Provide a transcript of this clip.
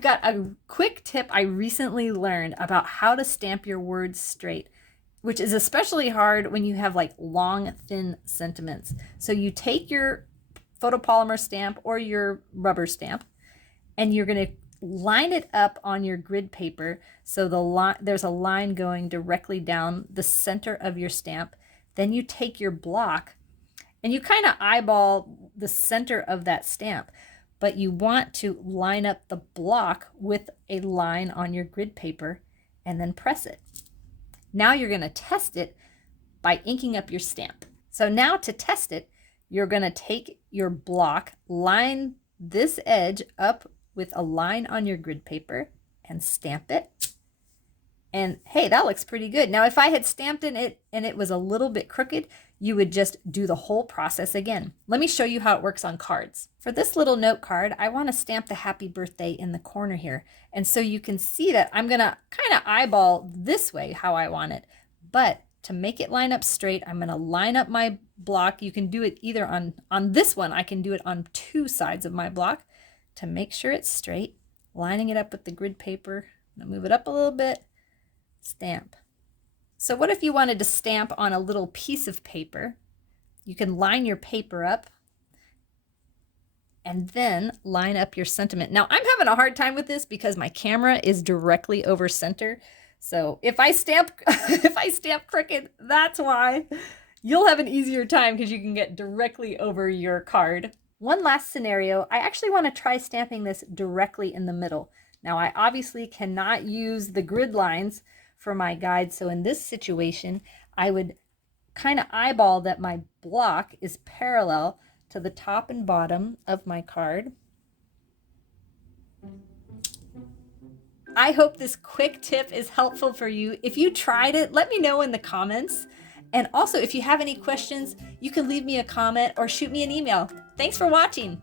I've got a quick tip I recently learned about how to stamp your words straight, which is especially hard when you have like long, thin sentiments. So you take your photopolymer stamp or your rubber stamp, and you're going to line it up on your grid paper so there's a line going directly down the center of your stamp. Then you take your block and you kind of eyeball the center of that stamp, but you want to line up the block with a line on your grid paper and then press it. Now you're going to test it by inking up your stamp. So now to test it, you're going to take your block, line this edge up with a line on your grid paper and stamp it. And hey, that looks pretty good. Now, if I had stamped in it and it was a little bit crooked, you would just do the whole process again. Let me show you how it works on cards. For this little note card, I want to stamp the happy birthday in the corner here. And so you can see that I'm going to kind of eyeball this way how I want it. But to make it line up straight, I'm going to line up my block. You can do it either on this one. I can do it on two sides of my block to make sure it's straight, lining it up with the grid paper. I'm going to move it up a little bit, stamp. So what if you wanted to stamp on a little piece of paper? You can line your paper up and then line up your sentiment. Now I'm having a hard time with this because my camera is directly over center. So if I stamp crooked, that's why. You'll have an easier time because you can get directly over your card. One last scenario, I actually want to try stamping this directly in the middle. Now I obviously cannot use the grid lines for my guide, so in this situation, I would kind of eyeball that my block is parallel to the top and bottom of my card. I hope this quick tip is helpful for you. If you tried it, let me know in the comments. And also, if you have any questions, you can leave me a comment or shoot me an email. Thanks for watching.